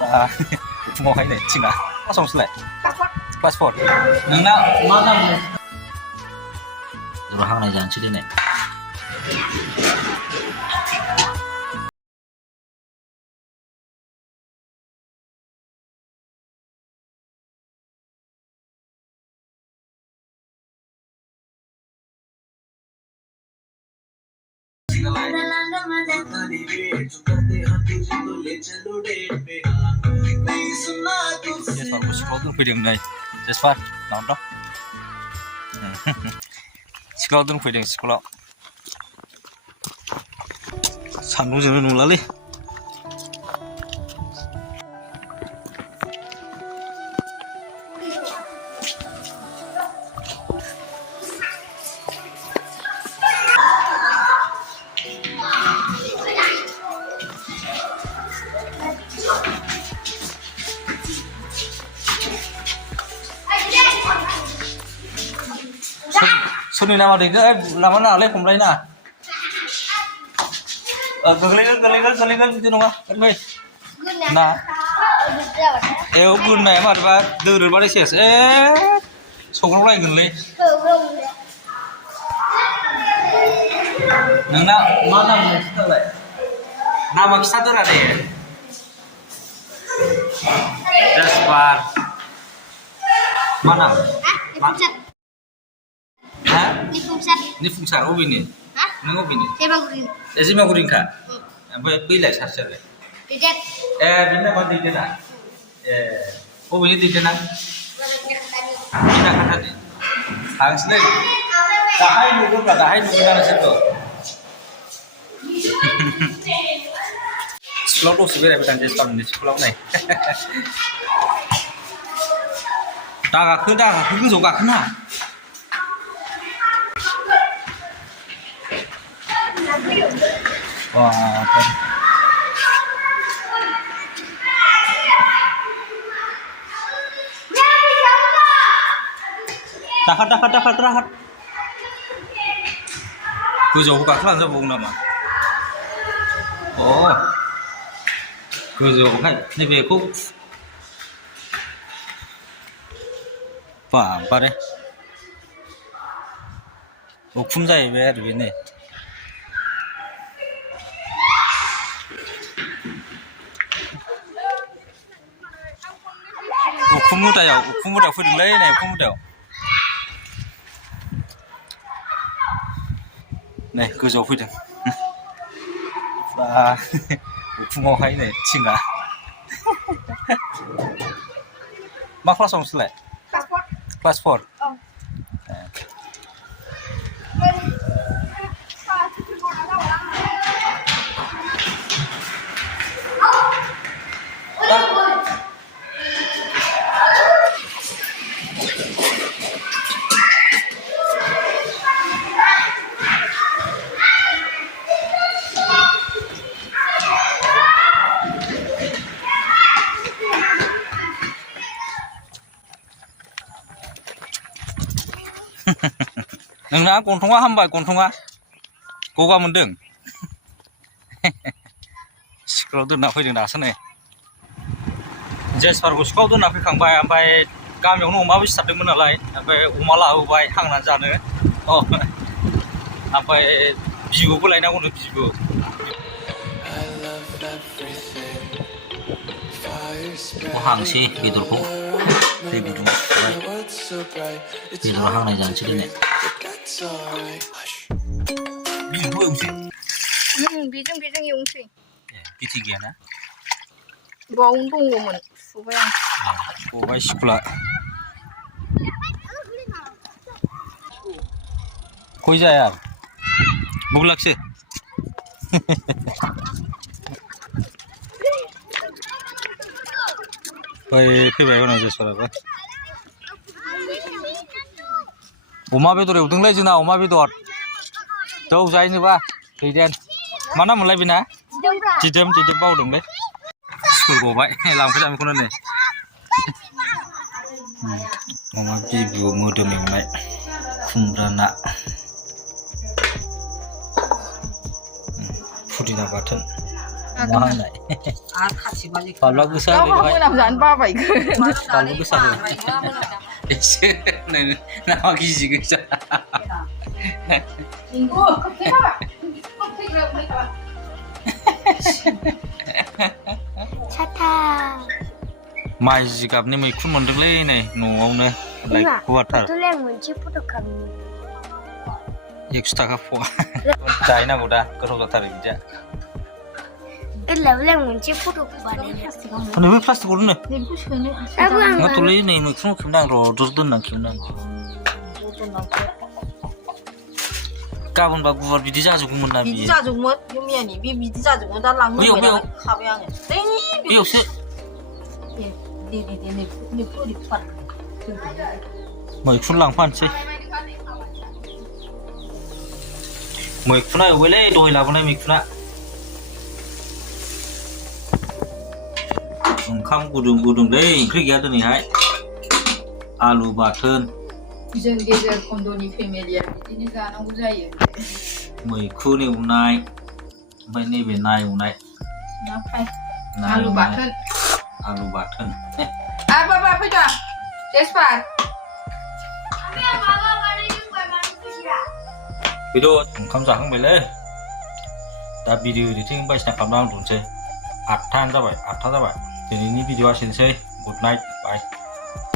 फुङावहाय नै थिङा मा समसोलाय क्लास 4 नोंना मा जामोन र' हांनाय जानोसै दिनै जेसपारखौ स्कुलाव दोनफैदों नै जेसपार नाव दं स्कुलाव दोनफैदों स्कुलाव सान्दुंजोंनो नुलालै सोरनि नामा दैनो लामा नाङालै हमलायना गोलैगोन बिदि नङा ओरै ना गुननाया मारैबा दोरोदबाथाय सेस सौग्रावलायगोनलै नोंना मा नाम खिथालाय नामा खिथादोरा दे जेसपार मा नाम निफुंसार अबेनि नों अबेनि जिमागुरिनिखा ओमफ्राय बैलाय सासेयालाय बिनो मा दैदेना अबेनि दैदेना बिना खाथानि थांसैलै दाहाय नुगोन आरो नोंसोरखौ स्कुलाव दसे बेरायबाय थां जेसपारनि स्कुलाव नै दागाखो गोजौआव गाखोना दाखार गोजौआव गाखोनानै जाबावो नामा गोजौआवहाय नैबेखौ बारे उखुम जाहैबाय आरो बेनो उखुम मुदायाव फैदोंलै नै उखुम मुदायाव नै गोजौआव फैदों उखुमावहाय नै थिङा मा क्लासाव नोंसोरलाय क्लास 4 नोंना गन्थङा हामबाय गन्थङा गगा मोनदों स्कुलाव दोनना फैदों दासो नै जेसपारखौ स्कुलाव दोनना फैखांबाय ओमफ्राय गामियावनो अमाबो सिथारदोंमोन नालाय ओमफ्राय अमा लाबोबाय हांनानै जानो ओमफ्राय बिबुबो लायनांगौनो बिबु हांसै बेदरखौ दै गुदुं बेदराव हांनाय जानोसै दिनै बिजोंथ' एवसै बेजों एवनोसै बिथि गैयाना बावनो दङमोन सुबाय आं गबाय स्कुला खय जाया बुगलाखसो फैबाय उनाव जेसपाराबो अमा बेदर एवदोंलै जोंना अमा बेदर जौ जाहैनोबा दैदेन मा नाम मोनलाय बेना दिदोम बावदोंलै स्कुल गबाय लांफैदों बेखौनो नै अमा बिबु मोदोम एवनाय खुमब्रा ना पुदिना बाथोन अमा होननाय फालुआ गोसा गाव होबाय मोनाम जानो बाबाय फालु गोसा होबाय एसे नामा गिजि गोसा माइ जिगाबनि मैखुन मोनदोंलै नै न'आवनो गुवारथार 100 थाखा फवा जाहैनांगौ दा गोथाव जाथारो बिदिया नैबे प्लास्टिकआव दोनो माथ'लै नै मैखुन खेबनां र' ज' दोननां खेबनां गाबोनबा गुवार बिदि जाजोबगौमोन ना बिदि जाजोबगौमोन मियानि बे बिदि जाजोबगौमोन दा लांनो होनबाय खाबाय आङो बेयावसो मैखुन लांफानोसै मैखुना एवबायलै दहाय लाबोनाय मैखुना ओंखाम गुदुं गुदुंलै ओंख्रि गैया दिनैहाय आलु बाथोन जों गेजेर खन्द'नि फेमिलिया बिदिनो जानांगौ जायो मैखुन एवनाय ओमफ्राय नैबे ना एवनाय आलु बाथोन बाबा फैदा तेजपात बेद' ओंखाम जाखांबायलै दा भिडिअ एडिटिं बायदिसिना खालामना उन्दुनोसै 8 जाबाय दिनैनि भिडिअआ एसेनोसै गुड नाइट बाय